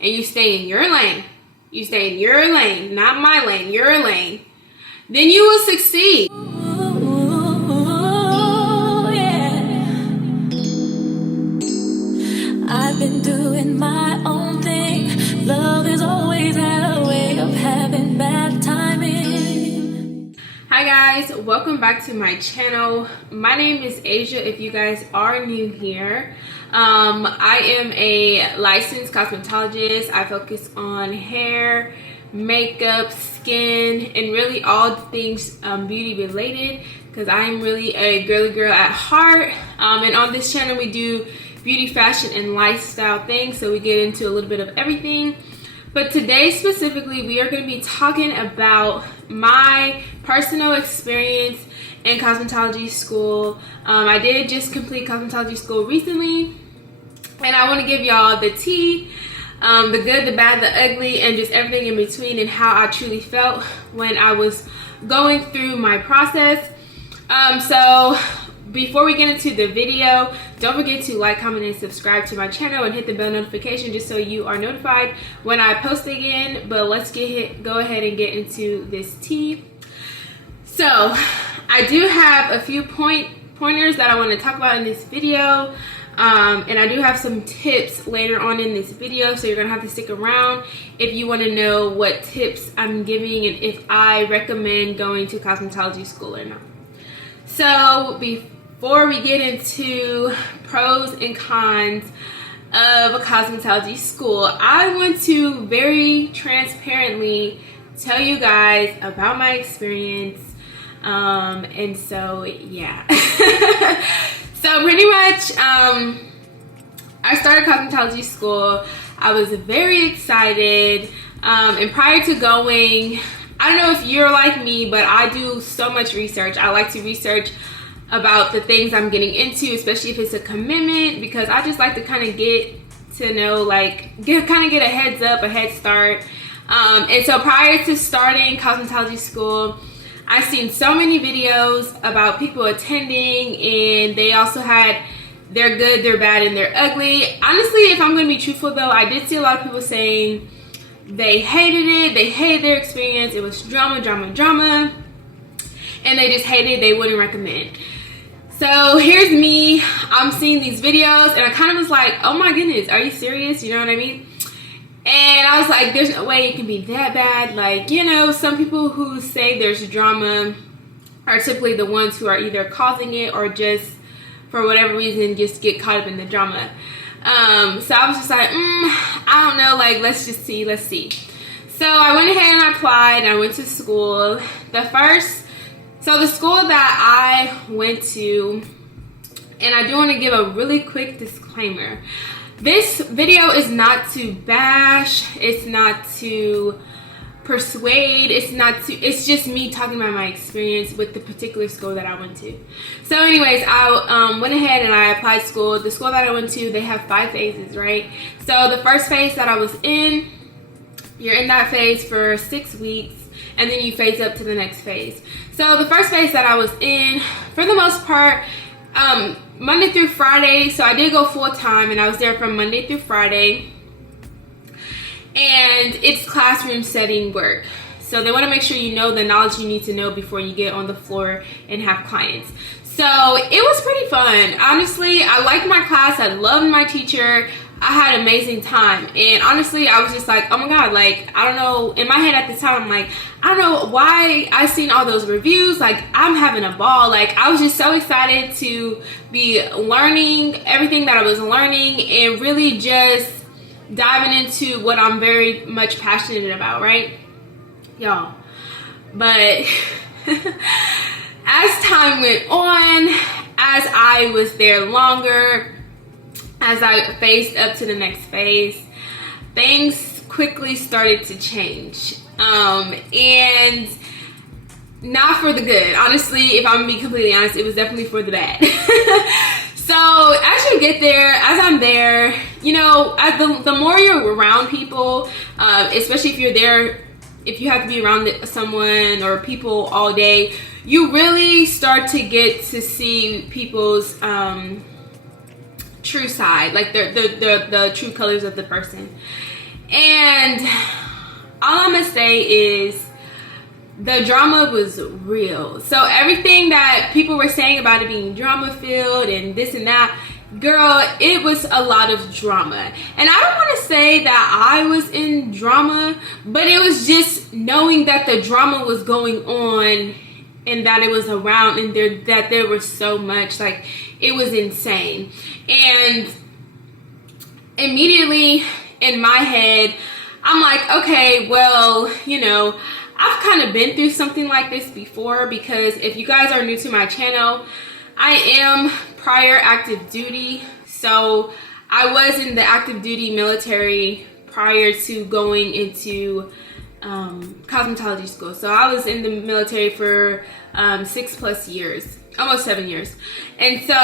and you stay in your lane, you stay in your lane, not my lane, your lane, then you will succeed. I've been doing my own thing. Love has always had a way of having bad timing. Hi guys, welcome back to my channel. My name is Azja if you guys are new here. I am a licensed cosmetologist. I focus on hair, makeup, skin, and really all things beauty related because I am really a girly girl at heart. And on this channel we do beauty, fashion, and lifestyle things, so we get into a little bit of everything. But today specifically we are going to be talking about my personal experience in cosmetology school. I did just complete cosmetology school recently, and I want to give y'all the tea, the good, the bad, the ugly, and just everything in between, and how I truly felt when I was going through my process. So before we get into the video, don't forget to like, comment, and subscribe to my channel and hit the bell notification just so you are notified when I post again. But let's go ahead and get into this tea. So I do have a few pointers that I want to talk about in this video, and I do have some tips later on in this video, so you're gonna have to stick around if you want to know what tips I'm giving and if I recommend going to cosmetology school or not. So before we get into pros and cons of a cosmetology school, I want to very transparently tell you guys about my experience. And so yeah. So pretty much I started cosmetology school. I was very excited, and prior to going, I don't know if you're like me, but I do so much research. I like to research about the things I'm getting into, especially if it's a commitment, because I just like to kind of get to know, like, get a heads up, a head start. And so prior to starting cosmetology school, I've seen so many videos about people attending, and they also had their good, their bad, and their ugly. Honestly, if I'm going to be truthful though, I did see a lot of people saying they hated it, they hated their experience, it was drama, drama, drama, and they just hated it, they wouldn't recommend. So here's me, I'm seeing these videos, and I kind of was like, oh my goodness, are you serious? You know what I mean? And I was like, there's no way it can be that bad. Like, you know, some people who say there's drama are typically the ones who are either causing it or just, for whatever reason, just get caught up in the drama. So I was just like, I don't know, like, let's just see, let's see. So I went ahead and I applied, and I went to school. The school that I went to, and I do want to give a really quick disclaimer. This video is not to bash, it's not to persuade, it's just me talking about my experience with the particular school that I went to. So anyways, I went ahead and I applied school. The school that I went to, they have 5 phases, right? So the first phase that I was in, you're in that phase for 6 weeks, and then you phase up to the next phase. So the first phase that I was in, for the most part, Monday through Friday, so I did go full time, and I was there from Monday through Friday, and it's classroom setting work. So they want to make sure you know the knowledge you need to know before you get on the floor and have clients. So it was pretty fun. Honestly, I liked my class, I loved my teacher, I had an amazing time. And honestly, I was just like, oh my god, like, I don't know, in my head at the time, I'm like, I don't know why I seen all those reviews, like, I'm having a ball. Like, I was just so excited to be learning everything that I was learning and really just diving into what I'm very much passionate about, right, y'all? But as time went on, as I was there longer, as I phased up to the next phase, things quickly started to change, and not for the good. Honestly, if I'm being completely honest, it was definitely for the bad. So as you get there, as I'm there, you know, the more you're around people, especially if you're there, if you have to be around someone or people all day, you really start to get to see people's true side, like the true colors of the person. And And all I'm gonna say is the drama was real. So everything that people were saying about it being drama filled and this and that, girl, it was a lot of drama. And I don't want to say that I was in drama, but it was just knowing that the drama was going on and that it was around, and that there was so much, like, it was insane. And immediately in my head, I'm like, okay, well, you know, I've kind of been through something like this before, because if you guys are new to my channel, I am prior active duty. So I was in the active duty military prior to going into cosmetology school. So I was in the military for 6+ years, almost 7 years. And so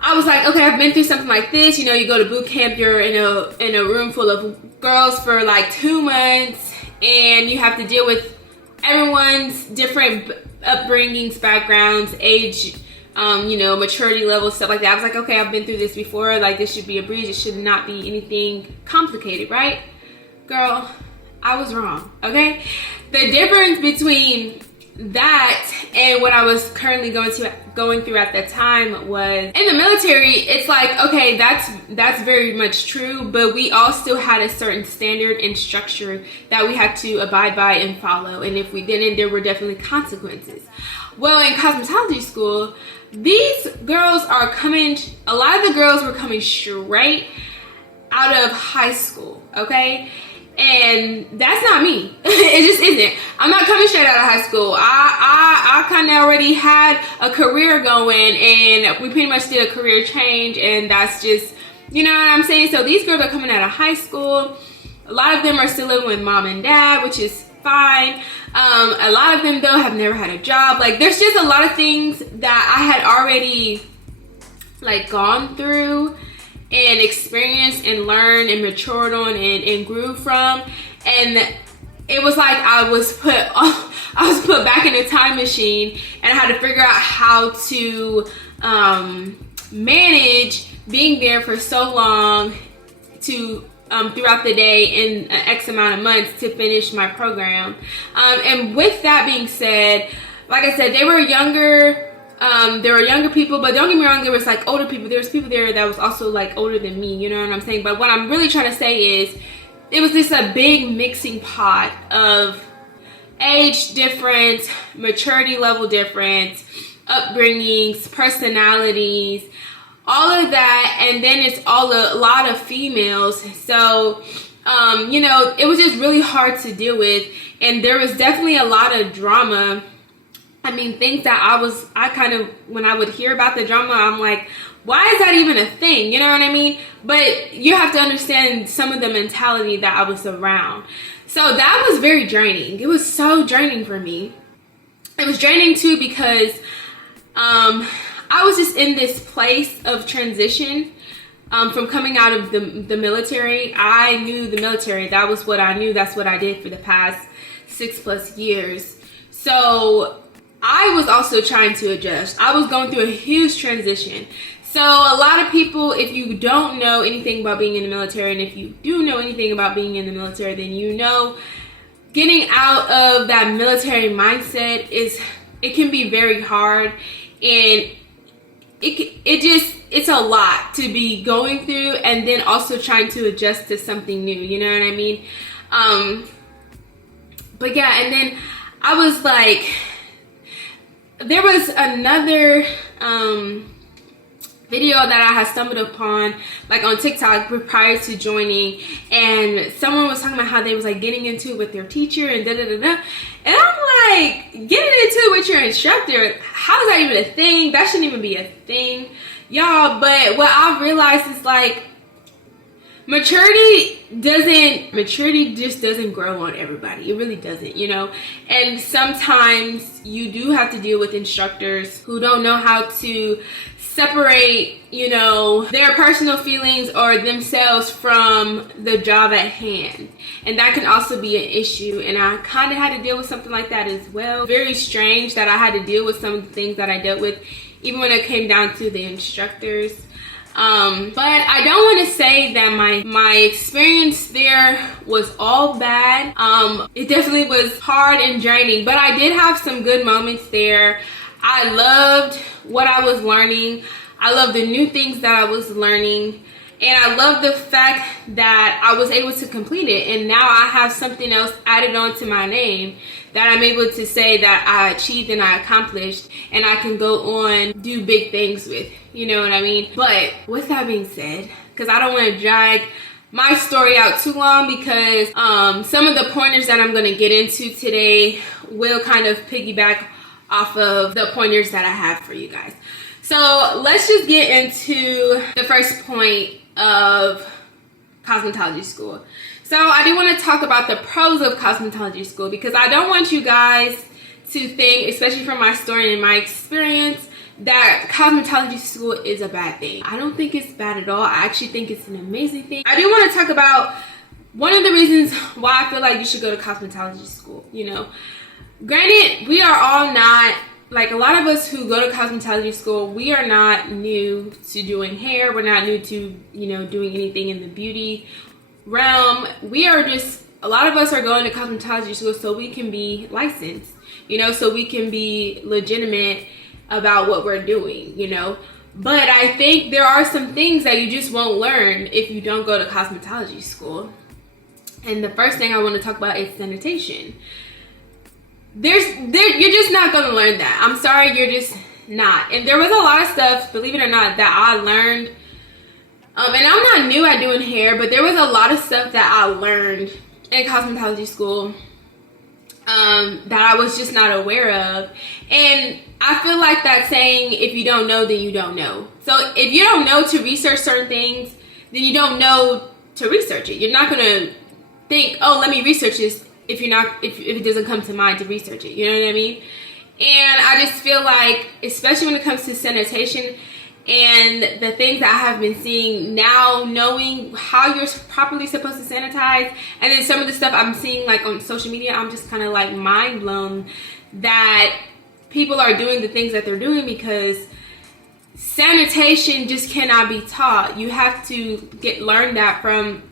I was like, okay, I've been through something like this. You know, you go to boot camp, you're in a room full of girls for like 2 months, and you have to deal with everyone's different upbringings, backgrounds, age, you know, maturity level, stuff like that. I was like, okay, I've been through this before. Like, this should be a breeze. It should not be anything complicated, right? Girl, I was wrong, okay? The difference between that and what I was currently going through at that time was, in the military, it's like, okay, that's very much true, but we all still had a certain standard and structure that we had to abide by and follow. And if we didn't, there were definitely consequences. Well, in cosmetology school, these girls are coming, a lot of the girls were coming straight out of high school, okay? And that's not me. It just isn't. I'm not coming straight out of high school. I kind of already had a career going, and we pretty much did a career change, and that's just, you know what I'm saying? So these girls are coming out of high school. A lot of them are still living with mom and dad, which is fine. A lot of them, though, have never had a job. Like, there's just a lot of things that I had already, like, gone through and experienced and learned and matured on and grew from. And it was like I was put back in a time machine, and I had to figure out how to manage being there for so long to throughout the day in an X amount of months to finish my program. And with that being said, like I said, they were younger. There were younger people, but don't get me wrong, there was like older people. There was people there that was also like older than me, you know what I'm saying? But what I'm really trying to say is, it was just a big mixing pot of age difference, maturity level difference, upbringings, personalities, all of that. And then it's a lot of females. So, you know, it was just really hard to deal with. And there was definitely a lot of drama. I mean, things that I kind of, when I would hear about the drama, I'm like, why is that even a thing? You know what I mean? But you have to understand some of the mentality that I was around. So that was very draining. It was so draining for me. It was draining too because I was just in this place of transition from coming out of the military. I knew the military. That was what I knew. That's what I did for the past 6+ years. So I was also trying to adjust. I was going through a huge transition. So a lot of people, if you don't know anything about being in the military, and if you do know anything about being in the military, then you know getting out of that military mindset it can be very hard, and it's a lot to be going through, and then also trying to adjust to something new, you know what I mean? But yeah, and then I was like, there was another video that I had stumbled upon, like on TikTok prior to joining, and someone was talking about how they was like getting into it with their teacher and da-da-da-da. And I'm like, getting into it with your instructor, how is that even a thing? That shouldn't even be a thing, y'all. But what I've realized is, like, maturity just doesn't grow on everybody. It really doesn't, you know? And sometimes you do have to deal with instructors who don't know how to separate, you know, their personal feelings or themselves from the job at hand. And that can also be an issue. And I kind of had to deal with something like that as well. Very strange that I had to deal with some of the things that I dealt with, even when it came down to the instructors. But I don't want to say that my experience there was all bad. It definitely was hard and draining, but I did have some good moments there. I loved what I was learning. I loved the new things that I was learning. And I love the fact that I was able to complete it. And now I have something else added on to my name that I'm able to say that I achieved and I accomplished. And I can go on, do big things with. You know what I mean? But with that being said, because I don't want to drag my story out too long, because some of the pointers that I'm going to get into today will kind of piggyback off of the pointers that I have for you guys. So let's just get into the first point of cosmetology school. So I do want to talk about the pros of cosmetology school, because I don't want you guys to think, especially from my story and my experience, that cosmetology school is a bad thing. I don't think it's bad at all. I actually think it's an amazing thing. I do want to talk about one of the reasons why I feel like you should go to cosmetology school. You know, granted, we are all not, like, a lot of us who go to cosmetology school, we are not new to doing hair. We're not new to, you know, doing anything in the beauty realm. We are just, a lot of us are going to cosmetology school so we can be licensed, you know, so we can be legitimate about what we're doing, you know. But I think there are some things that you just won't learn if you don't go to cosmetology school. And the first thing I want to talk about is sanitation. You're just not going to learn that. I'm sorry, you're just not. And there was a lot of stuff, believe it or not, that I learned. And I'm not new at doing hair, but there was a lot of stuff that I learned in cosmetology school that I was just not aware of. And I feel like that saying, if you don't know, then you don't know. So if you don't know to research certain things, then you don't know to research it. You're not going to think, oh, let me research this, if it doesn't come to mind to research it. You know what I mean? And I just feel like, especially when it comes to sanitation and the things that I have been seeing now, knowing how you're properly supposed to sanitize, and then some of the stuff I'm seeing like on social media, I'm just kind of like mind blown that people are doing the things that they're doing, because sanitation just cannot be taught. You have to learn that from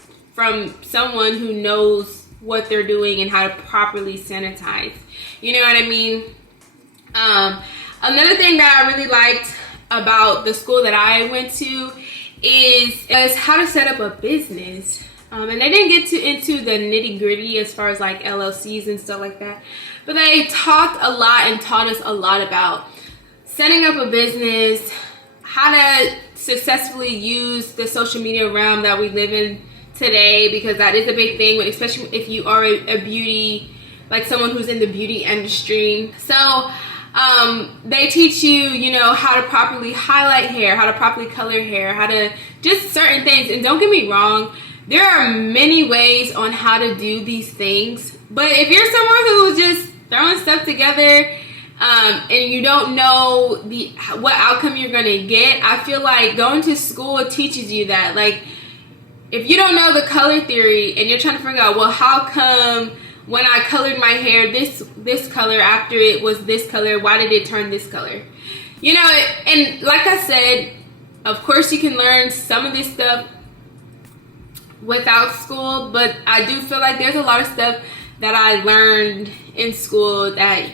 someone who knows what they're doing and how to properly sanitize. You know what I mean? Another thing that I really liked about the school that I went to is how to set up a business. And they didn't get into the nitty gritty as far as like LLCs and stuff like that, but they talked a lot and taught us a lot about setting up a business, how to successfully use the social media realm that we live in today, because that is a big thing, especially if you are a beauty, like someone who's in the beauty industry. So they teach you, you know, how to properly highlight hair, how to properly color hair, how to just certain things. And don't get me wrong, there are many ways on how to do these things. But if you're someone who's just throwing stuff together and you don't know what outcome you're going to get, I feel like going to school teaches you that. Like, if you don't know the color theory and you're trying to figure out, well, how come when I colored my hair this color after it was this color, why did it turn this color? You know, and like I said, of course you can learn some of this stuff without school, but I do feel like there's a lot of stuff that I learned in school that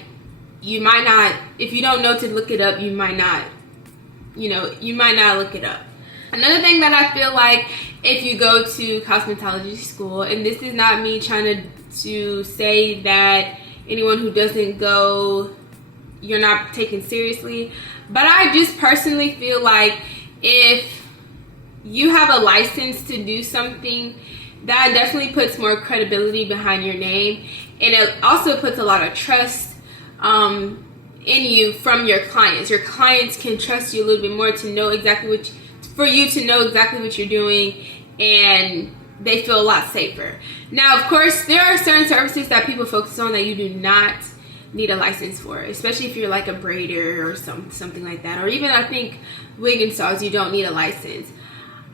you might not, if you don't know to look it up, you might not look it up. Another thing that I feel like, if you go to cosmetology school, and this is not me trying to say that anyone who doesn't go, you're not taken seriously, but I just personally feel like if you have a license to do something, that definitely puts more credibility behind your name, and it also puts a lot of trust in you from your clients. Your clients can trust you a little bit more to know exactly for you to know exactly what you're doing, and they feel a lot safer. Now, of course, there are certain services that people focus on that you do not need a license for, especially if you're like a braider or something like that, or even I think wig installs, you don't need a license.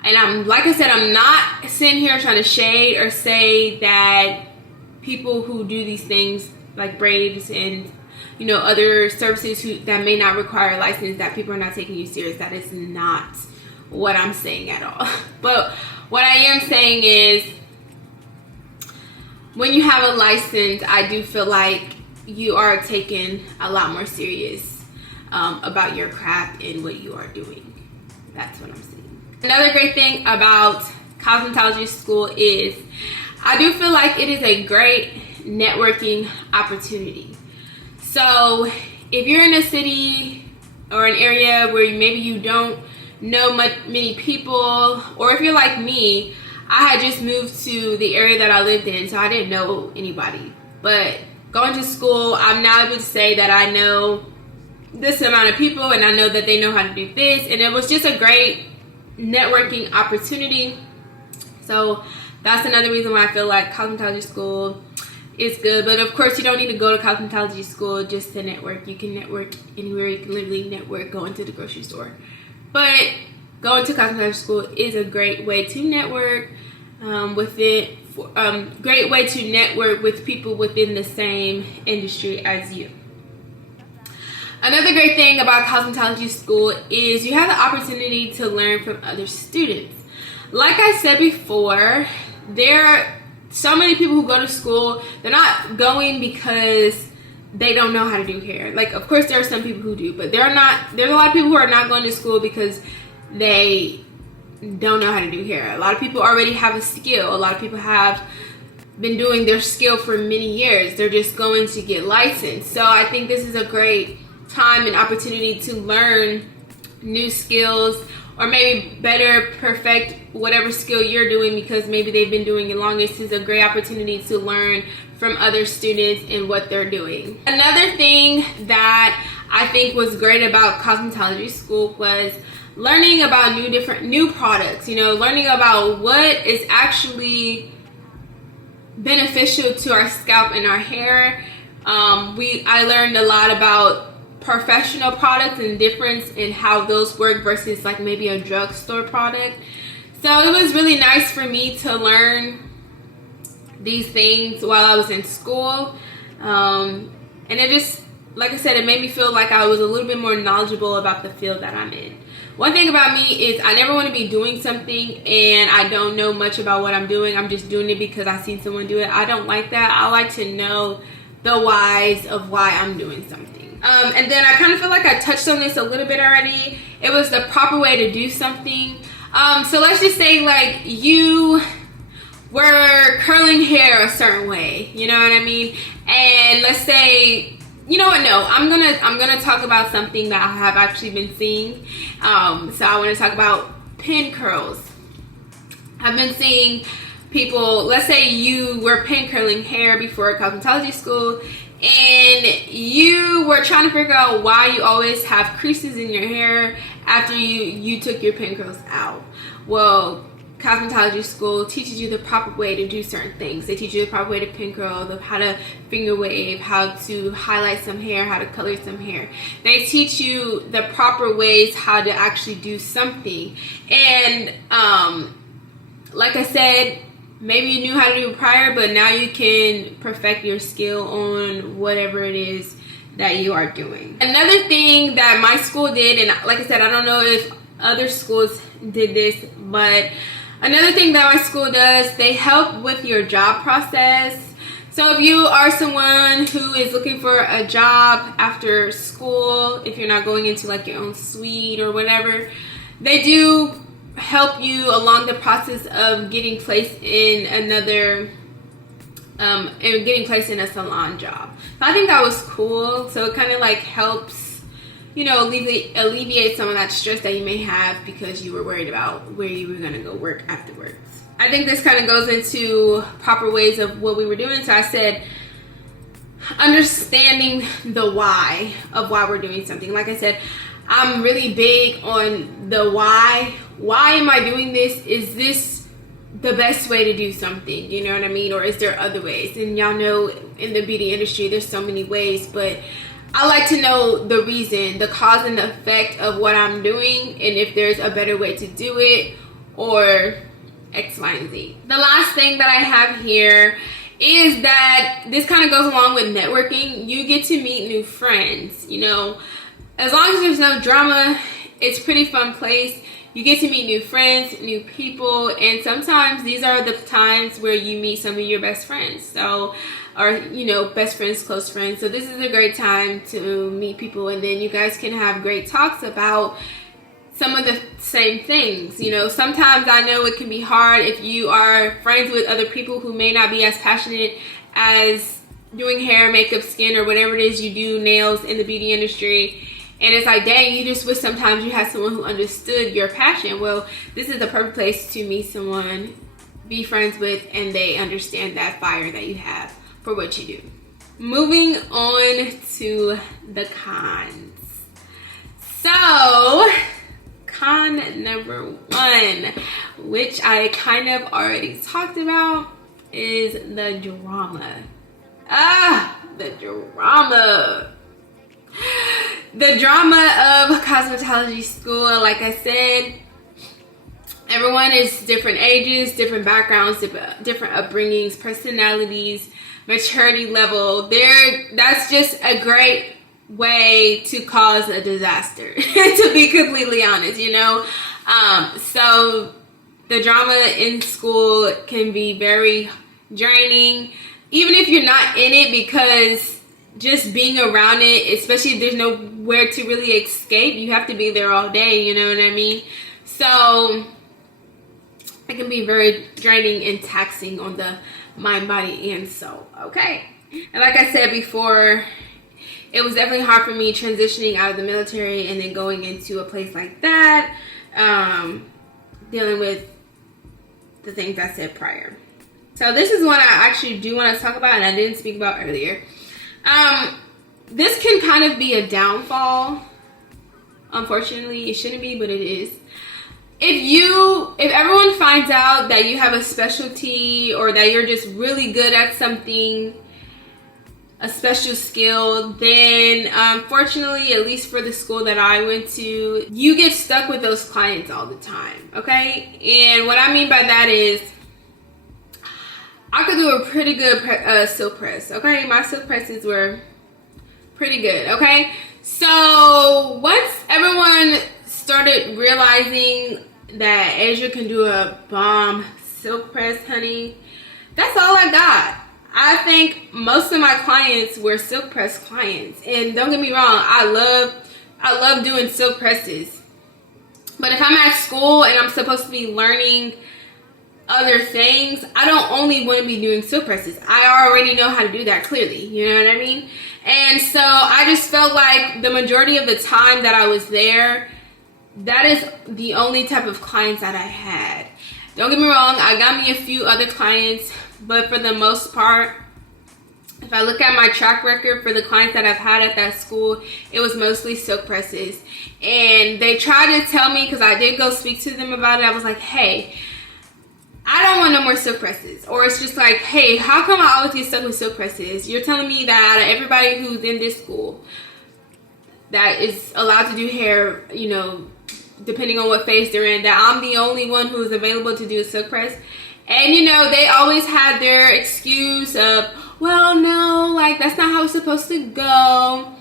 And like I said, I'm not sitting here trying to shade or say that people who do these things like braids and, you know, other services that may not require a license, that people are not taking you serious. That is not what I'm saying at all. But what I am saying is, when you have a license, I do feel like you are taken a lot more serious about your craft and what you are doing. That's what I'm saying. Another great thing about cosmetology school is I do feel like it is a great networking opportunity. So if you're in a city or an area where maybe you don't know many people, or if you're like me, I had just moved to the area that I lived in, so I didn't know anybody. But going to school, I'm now able to say that I know this amount of people and I know that they know how to do this, and it was just a great networking opportunity. So that's another reason why I feel like cosmetology school is good. But of course, you don't need to go to cosmetology school just to network. You can network anywhere. You can literally network going to the grocery store. But going to cosmetology school is a great way to network great way to network with people within the same industry as you. Another great thing about cosmetology school is you have the opportunity to learn from other students. Like I said before, there are so many people who go to school, they're not going because they don't know how to do hair. Like, of course, there are some people who do, but there's a lot of people who are not going to school because they don't know how to do hair. A lot of people already have a skill. A lot of people have been doing their skill for many years. They're just going to get licensed. So I think this is a great time and opportunity to learn new skills, or maybe better perfect whatever skill you're doing because maybe they've been doing it longest. This is a great opportunity to learn from other students and what they're doing. Another thing that I think was great about cosmetology school was learning about new products, learning about what is actually beneficial to our scalp and our hair. I learned a lot about professional products and difference in how those work versus like maybe a drugstore product. So it was really nice for me to learn these things while I was in school. And it just, like I said, it made me feel like I was a little bit more knowledgeable about the field that I'm in. One thing about me is I never want to be doing something and I don't know much about what I'm doing. I'm just doing it because I seen someone do it. I don't like that. I like to know the whys of why I'm doing something. And then I kind of feel like I touched on this a little bit already. It was the proper way to do something. So let's just say like you were curling hair a certain way, you know what I mean? And let's say, you know what, no, I'm gonna talk about something that I have actually been seeing. So I want to talk about pin curls. I've been seeing people, let's say you were pin curling hair before cosmetology school, and you were trying to figure out why you always have creases in your hair after you took your pin curls out. Well, cosmetology school teaches you the proper way to do certain things. They teach you the proper way to pin curl, how to finger wave, how to highlight some hair, how to color some hair. They teach you the proper ways how to actually do something. And like I said, maybe you knew how to do it prior, but now you can perfect your skill on whatever it is that you are doing. Another thing that my school did, and like I said, I don't know if other schools did this, but another thing that my school does, they help with your job process. So if you are someone who is looking for a job after school, if you're not going into like your own suite or whatever, they do help you along the process of getting placed in another and getting placed in a salon job. So I think that was cool. So it kind of like helps, alleviate some of that stress that you may have because you were worried about where you were going to go work afterwards. I think this kind of goes into proper ways of what we were doing. So I said understanding the why of why we're doing something. Like I said, I'm really big on the why. Why am I doing this? Is this the best way to do something? You know what I mean? Or is there other ways? And y'all know in the beauty industry, there's so many ways, but I like to know the reason, the cause and the effect of what I'm doing, and if there's a better way to do it, or X, Y, and Z. The last thing that I have here is that this kind of goes along with networking. You get to meet new friends, As long as there's no drama, it's a pretty fun place. you get to meet new friends, new people, and sometimes these are the times where you meet some of your best friends. So, or, you know, best friends, close friends. So this is a great time to meet people, and then you guys can have great talks about some of the same things. You know, sometimes I know it can be hard if you are friends with other people who may not be as passionate as doing hair, makeup, skin, or whatever it is you do, nails in the beauty industry. And it's like, dang, you just wish sometimes you had someone who understood your passion. Well, this is the perfect place to meet someone, be friends with, and they understand that fire that you have for what you do. Moving on to the cons. So, con number 1, which I kind of already talked about, is the drama. The drama. The drama of cosmetology school. Like I said, everyone is different ages, different backgrounds, different upbringings, personalities, maturity level. That's just a great way to cause a disaster, to be completely honest, you know. So the drama in school can be very draining, even if you're not in it, because just being around it, especially if there's nowhere to really escape, you have to be there all day, you know what I mean? So it can be very draining and taxing on the mind, body, and soul, okay? And like I said before, it was definitely hard for me transitioning out of the military and then going into a place like that, dealing with the things I said prior. So this is one I actually do want to talk about, and I didn't speak about earlier. This can kind of be a downfall. Unfortunately, it shouldn't be, but it is. If everyone finds out that you have a specialty, or that you're just really good at something, a special skill, then unfortunately, at least for the school that I went to, you get stuck with those clients all the time, okay? And what I mean by that is, I could do a pretty good silk press, okay? My silk presses were pretty good, okay? So once everyone started realizing that Azja can do a bomb silk press, honey, that's all I got. I think most of my clients were silk press clients, and don't get me wrong, I love doing silk presses. But if I'm at school and I'm supposed to be learning other things, I don't only want to be doing silk presses. I already know how to do that clearly, you know what I mean? And so I just felt like the majority of the time that I was there, that is the only type of clients that I had. Don't get me wrong, I got me a few other clients, but for the most part, if I look at my track record for the clients that I've had at that school, it was mostly silk presses. And they tried to tell me, because I did go speak to them about it, I was like, hey, I don't want no more silk presses. Or it's just like, hey, how come I always get stuck with silk presses? You're telling me that out of everybody who's in this school that is allowed to do hair, you know, depending on what phase they're in, that I'm the only one who's available to do a silk press. And, you know, they always had their excuse of, well, no, like, that's not how it's supposed to go.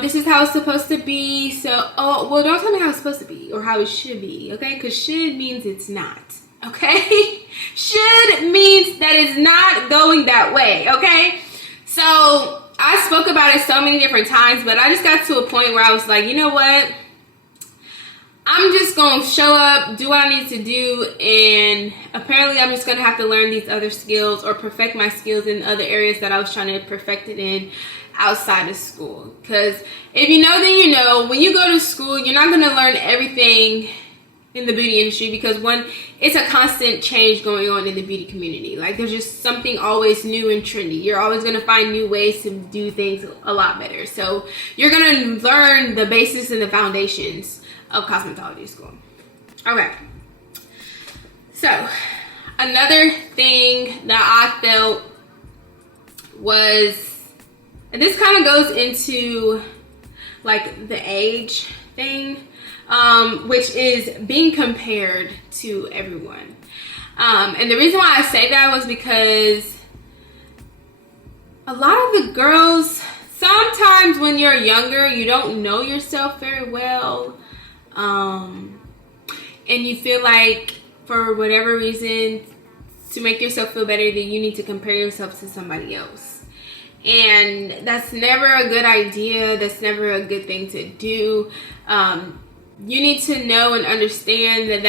This is how it's supposed to be. So, oh, well, don't tell me how it's supposed to be or how it should be, okay? Because should means it's not. Okay? Should means that it's not going that way, okay? So I spoke about it so many different times, but I just got to a point where I was like, you know what? I'm just going to show up, do what I need to do, and apparently I'm just going to have to learn these other skills or perfect my skills in other areas that I was trying to perfect it in outside of school. Because if you know, then you know. When you go to school, you're not going to learn everything in the beauty industry, because one, it's a constant change going on in the beauty community. Like, there's just something always new and trendy. You're always going to find new ways to do things a lot better. So you're going to learn the basics and the foundations of cosmetology school. Okay, so another thing that I felt was, and this kind of goes into like the age thing, which is being compared to everyone. And the reason why I say that was because a lot of the girls, sometimes when you're younger, you don't know yourself very well. and you feel like for whatever reason, to make yourself feel better, that you need to compare yourself to somebody else. And that's never a good idea. That's never a good thing to do. You need to know and understand that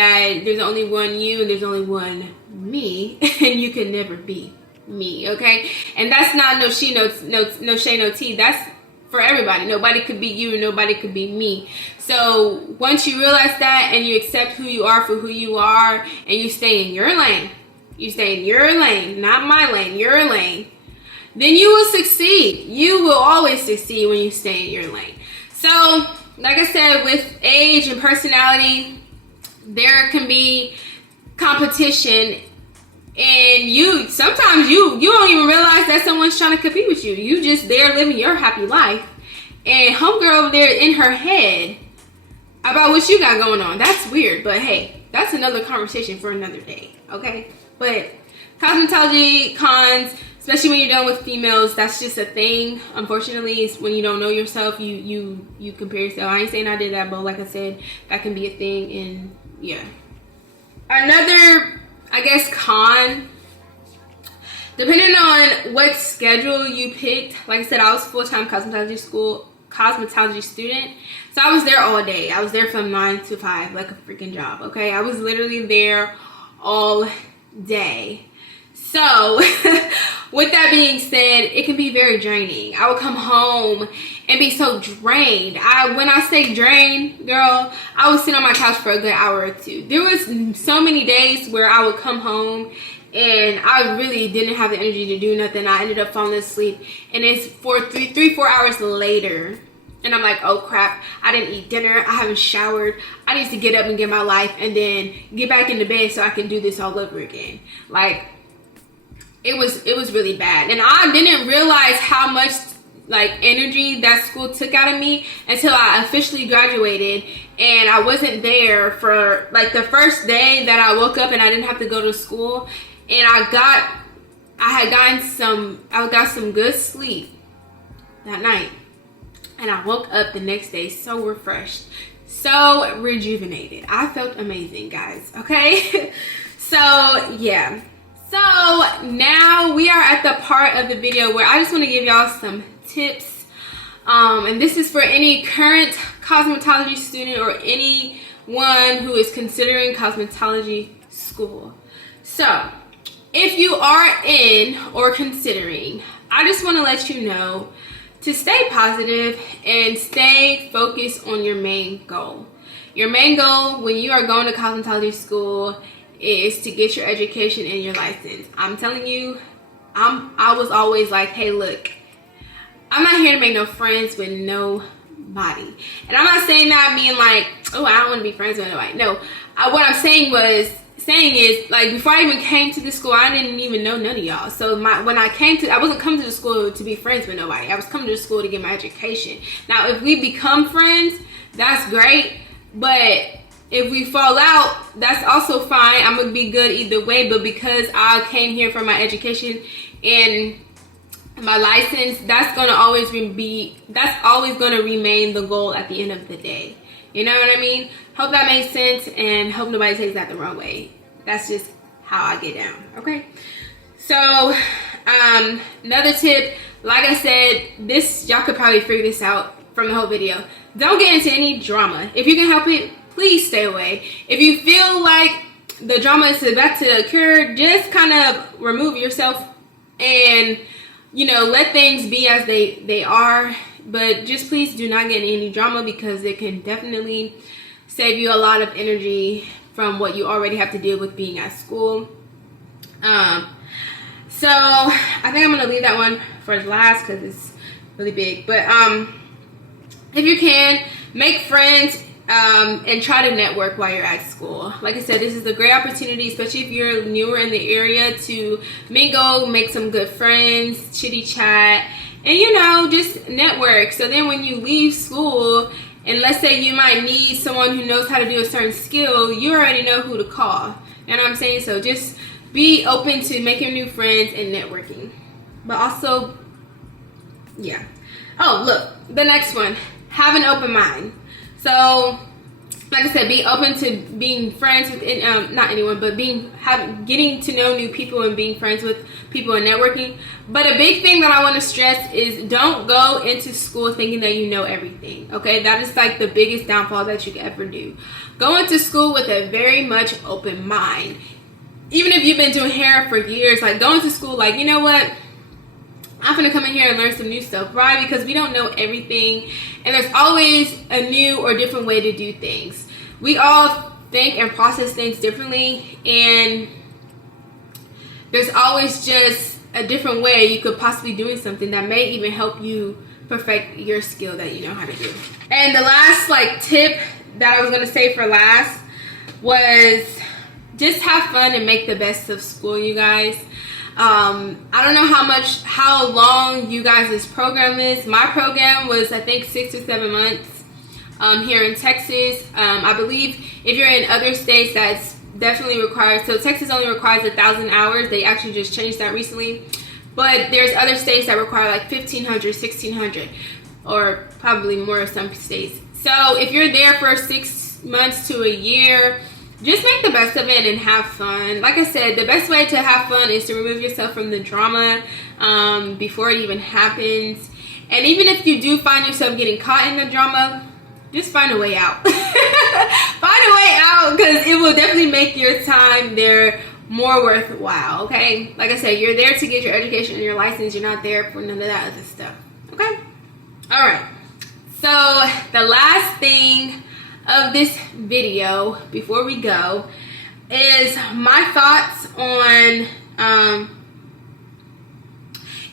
there's only one you and there's only one me, and you can never be me, okay? And that's not no shade, no tea. That's for everybody. Nobody could be you and nobody could be me. So once you realize that and you accept who you are for who you are, and you stay in your lane, not my lane, your lane, then you will succeed. You will always succeed when you stay in your lane. So like I said, with age and personality, there can be competition, and sometimes you don't even realize that someone's trying to compete with you. You just there living your happy life, and homegirl over there in her head about what you got going on. That's weird, but hey, that's another conversation for another day, okay? But cosmetology cons, especially when you're dealing with females, that's just a thing. Unfortunately, it's when you don't know yourself, you compare yourself. I ain't saying I did that, but like I said, that can be a thing. And yeah, another, I guess, con, depending on what schedule you picked. Like I said, I was full-time cosmetology student, so I was there all day. I was there from 9 to 5, like a freaking job, okay? I was literally there all day. So with that being said, it can be very draining. I would come home and be so drained. When I say drained, girl, I would sit on my couch for a good hour or two. There was so many days where I would come home and I really didn't have the energy to do nothing. I ended up falling asleep, and it's 4 hours later, and I'm like, oh crap, I didn't eat dinner, I haven't showered, I need to get up and get my life and then get back into bed so I can do this all over again. Like, it was really bad, and I didn't realize how much like energy that school took out of me until I officially graduated, and I wasn't there for like the first day that I woke up and I didn't have to go to school, and I got some good sleep that night, and I woke up the next day so refreshed, so rejuvenated. I felt amazing, guys, okay? So yeah. So now we are at the part of the video where I just want to give y'all some tips, and this is for any current cosmetology student or anyone who is considering cosmetology school. So if you are in or considering, I just want to let you know to stay positive and stay focused on your main goal. Your main goal when you are going to cosmetology school is to get your education and your license. I'm telling you, I was always like, hey, look, I'm not here to make no friends with nobody. And I'm not saying that being like, oh, I don't want to be friends with nobody. No, what I'm saying is, like, before I even came to the school, I didn't even know none of y'all. So when I wasn't coming to the school to be friends with nobody. I was coming to the school to get my education. Now, if we become friends, that's great, but if we fall out, that's also fine. I'm gonna be good either way. But because I came here for my education and my license, that's always gonna remain the goal at the end of the day. You know what I mean? Hope that makes sense, and hope nobody takes that the wrong way. That's just how I get down, okay? So another tip, like I said, this, y'all could probably figure this out from the whole video. Don't get into any drama. If you can help it, please stay away. If you feel like the drama is about to occur, just kind of remove yourself and, you know, let things be as they are. But just please do not get in any drama, because it can definitely save you a lot of energy from what you already have to deal with being at school. So I think I'm gonna leave that one for last because it's really big. But if you can, make friends and try to network while you're at school. Like I said, this is a great opportunity, especially if you're newer in the area, to mingle, make some good friends, chitty chat, and, you know, just network. So then when you leave school, and let's say you might need someone who knows how to do a certain skill, you already know who to call. You know what I'm saying? So just be open to making new friends and networking. But also, yeah. Oh, look, the next one, have an open mind. So like I said, be open to being friends with not anyone, but getting to know new people and being friends with people and networking. But a big thing that I want to stress is don't go into school thinking that you know everything. Okay, that is like the biggest downfall that you could ever do. Go into school with a very much open mind. Even if you've been doing hair for years, like go into school like, you know what, I'm gonna come in here and learn some new stuff, right? Because we don't know everything, and there's always a new or different way to do things. We all think and process things differently, and there's always just a different way you could possibly doing something that may even help you perfect your skill that you know how to do. And the last like tip that I was gonna say for last was just have fun and make the best of school, you guys. I don't know how long you guys' program is. My program was, I think, 6 or 7 months here in Texas. I believe if you're in other states, that's definitely required. So Texas only requires 1,000 hours. They actually just changed that recently. But there's other states that require like 1,500, 1,600, or probably more in some states. So if you're there for 6 months to a year, just make the best of it and have fun. Like I said, the best way to have fun is to remove yourself from the drama before it even happens. And even if you do find yourself getting caught in the drama, just find a way out. Find a way out, because it will definitely make your time there more worthwhile, okay? Like I said, you're there to get your education and your license. You're not there for none of that other stuff, okay? All right. So the last thing of this video before we go is my thoughts on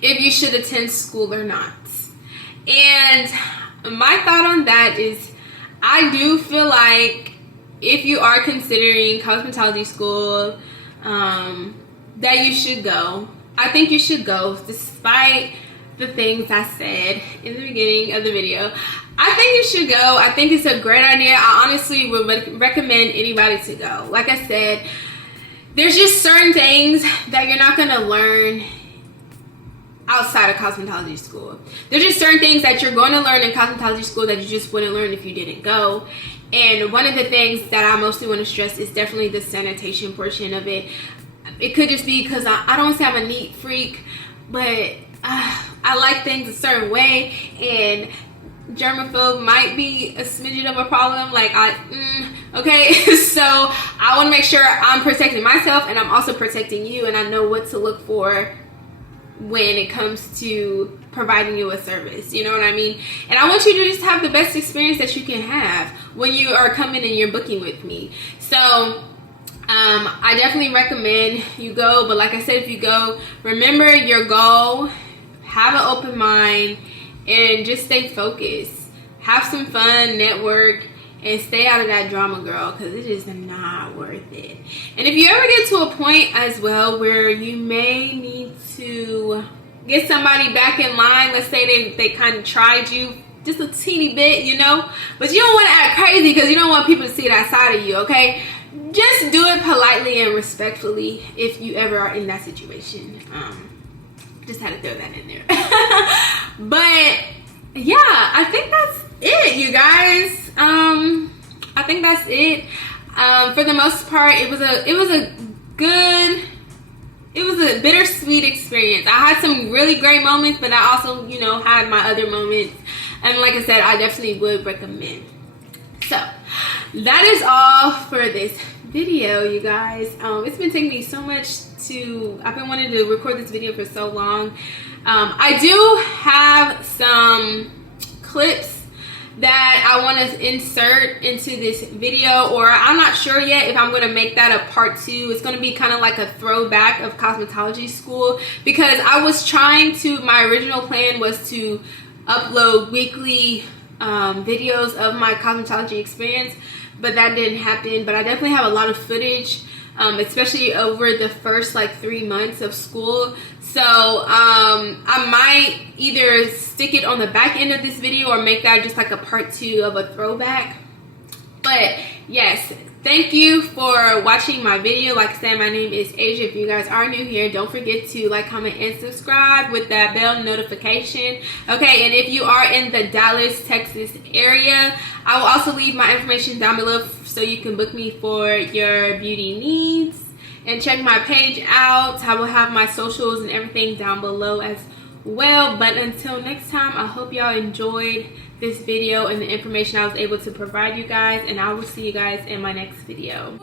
if you should attend school or not. And my thought on that is, I do feel like if you are considering cosmetology school, that you should go. I think you should go, despite the things I said in the beginning of the video. I think you should go. I think it's a great idea. I honestly would recommend anybody to go. Like I said, there's just certain things that you're not going to learn outside of cosmetology school. There's just certain things that you're going to learn in cosmetology school that you just wouldn't learn if you didn't go. And one of the things that I mostly want to stress is definitely the sanitation portion of it. It could just be because I don't want to say I'm a neat freak, but I like things a certain way, and germaphobe might be a smidgen of a problem. Like okay. So I want to make sure I'm protecting myself, and I'm also protecting you, and I know what to look for when it comes to providing you a service, you know what I mean? And I want you to just have the best experience that you can have when you are coming and you're booking with me. So I definitely recommend you go. But like I said, if you go, remember your goal, have an open mind, and just stay focused. Have some fun, network, and stay out of that drama, girl, because it is not worth it. And if you ever get to a point as well where you may need to get somebody back in line, let's say they kind of tried you just a teeny bit, you know, but you don't want to act crazy because you don't want people to see that side of you, okay? Just do it politely and respectfully if you ever are in that situation. Just had to throw that in there. But yeah, I think that's it, you guys. I think that's it. For the most part, it was a bittersweet experience. I had some really great moments, but I also, you know, had my other moments. And like I said, I definitely would recommend. So that is all for this video, you guys. It's been taking me so much I've been wanting to record this video for so long. I do have some clips that I want to insert into this video, or I'm not sure yet if I'm going to make that a part 2. It's going to be kind of like a throwback of cosmetology school, because I was trying to, my original plan was to upload weekly videos of my cosmetology experience, but that didn't happen. But I definitely have a lot of footage, especially over the first like 3 months of school. So I might either stick it on the back end of this video or make that just like a part 2 of a throwback. But yes, Thank you for watching my video. Like I said, my name is Azja. If you guys are new here, don't forget to like, comment, and subscribe with that bell notification. Okay, and if you are in the Dallas, Texas area, I will also leave my information down below so you can book me for your beauty needs. And check my page out. I will have my socials and everything down below as well. But until next time, I hope y'all enjoyed this video and the information I was able to provide you guys, and I will see you guys in my next video.